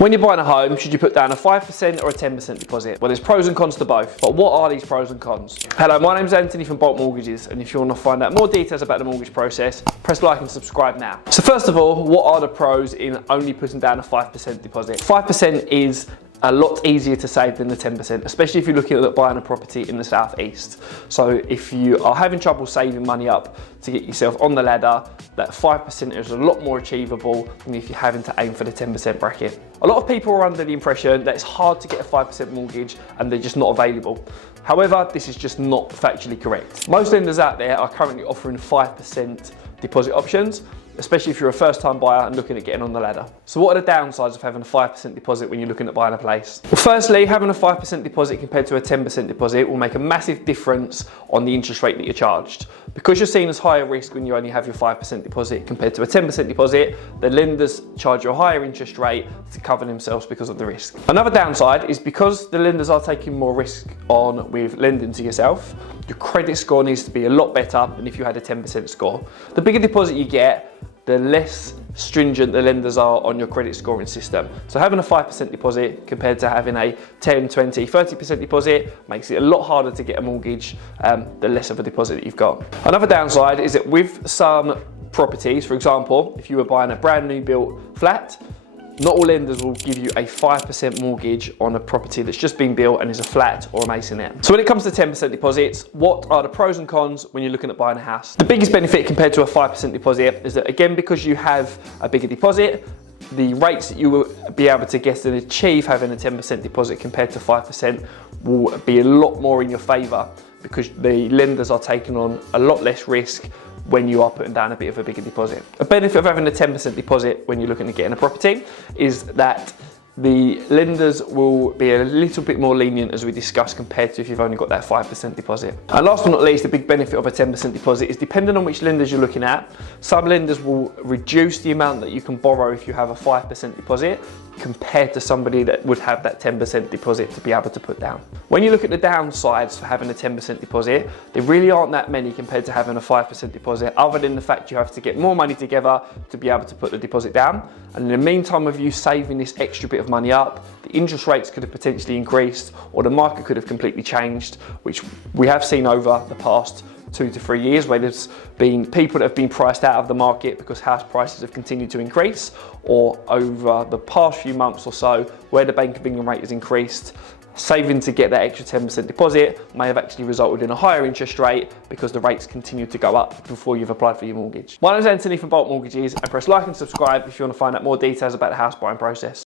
When you're buying a home, should you put down a 5% or a 10% deposit? Well, there's pros and cons to both, but what are these pros and cons? Hello, my name's Anthony from Bolt Mortgages, and if you want to find out more details about the mortgage process, press like and subscribe now. So first of all, what are the pros in only putting down a 5% deposit? 5% is a lot easier to save than the 10%, especially if you're looking at buying a property in the southeast. So if you are having trouble saving money up to get yourself on the ladder, that 5% is a lot more achievable than if you're having to aim for the 10% bracket. A lot of people are under the impression that it's hard to get a 5% mortgage and they're just not available. However, this is just not factually correct. Most lenders out there are currently offering 5% deposit options, especially if you're a first-time buyer and looking at getting on the ladder. So what are the downsides of having a 5% deposit when you're looking at buying a place? Well, firstly, having a 5% deposit compared to a 10% deposit will make a massive difference on the interest rate that you're charged. Because you're seen as higher risk when you only have your 5% deposit compared to a 10% deposit, the lenders charge you a higher interest rate to cover themselves because of the risk. Another downside is because the lenders are taking more risk on with lending to yourself, your credit score needs to be a lot better than if you had a 10% score. The bigger deposit you get, the less stringent the lenders are on your credit scoring system. So having a 5% deposit compared to having a 10, 20, 30% deposit makes it a lot harder to get a mortgage, the less of a deposit that you've got. Another downside is that with some properties, for example, if you were buying a brand new built flat, not all lenders will give you a 5% mortgage on a property that's just been built and is a flat or a masonette. So when it comes to 10% deposits, what are the pros and cons when you're looking at buying a house? The biggest benefit compared to a 5% deposit is that, again, because you have a bigger deposit, the rates that you will be able to get and achieve having a 10% deposit compared to 5% will be a lot more in your favour, because the lenders are taking on a lot less risk when you are putting down a bit of a bigger deposit. A benefit of having a 10% deposit when you're looking at getting a property is that the lenders will be a little bit more lenient, as we discussed, compared to if you've only got that 5% deposit. And last but not least, the big benefit of a 10% deposit is, depending on which lenders you're looking at, some lenders will reduce the amount that you can borrow if you have a 5% deposit compared to somebody that would have that 10% deposit to be able to put down. When you look at the downsides for having a 10% deposit, there really aren't that many compared to having a 5% deposit, other than the fact you have to get more money together to be able to put the deposit down. And in the meantime of you saving this extra bit of money up, the interest rates could have potentially increased, or the market could have completely changed, which we have seen over the past 2 to 3 years, where there's been people that have been priced out of the market because house prices have continued to increase, or over the past few months or so, where the Bank of England rate has increased, saving to get that extra 10% deposit may have actually resulted in a higher interest rate because the rates continue to go up before you've applied for your mortgage. My name is Anthony from Bolt Mortgages, and press like and subscribe if you want to find out more details about the house buying process.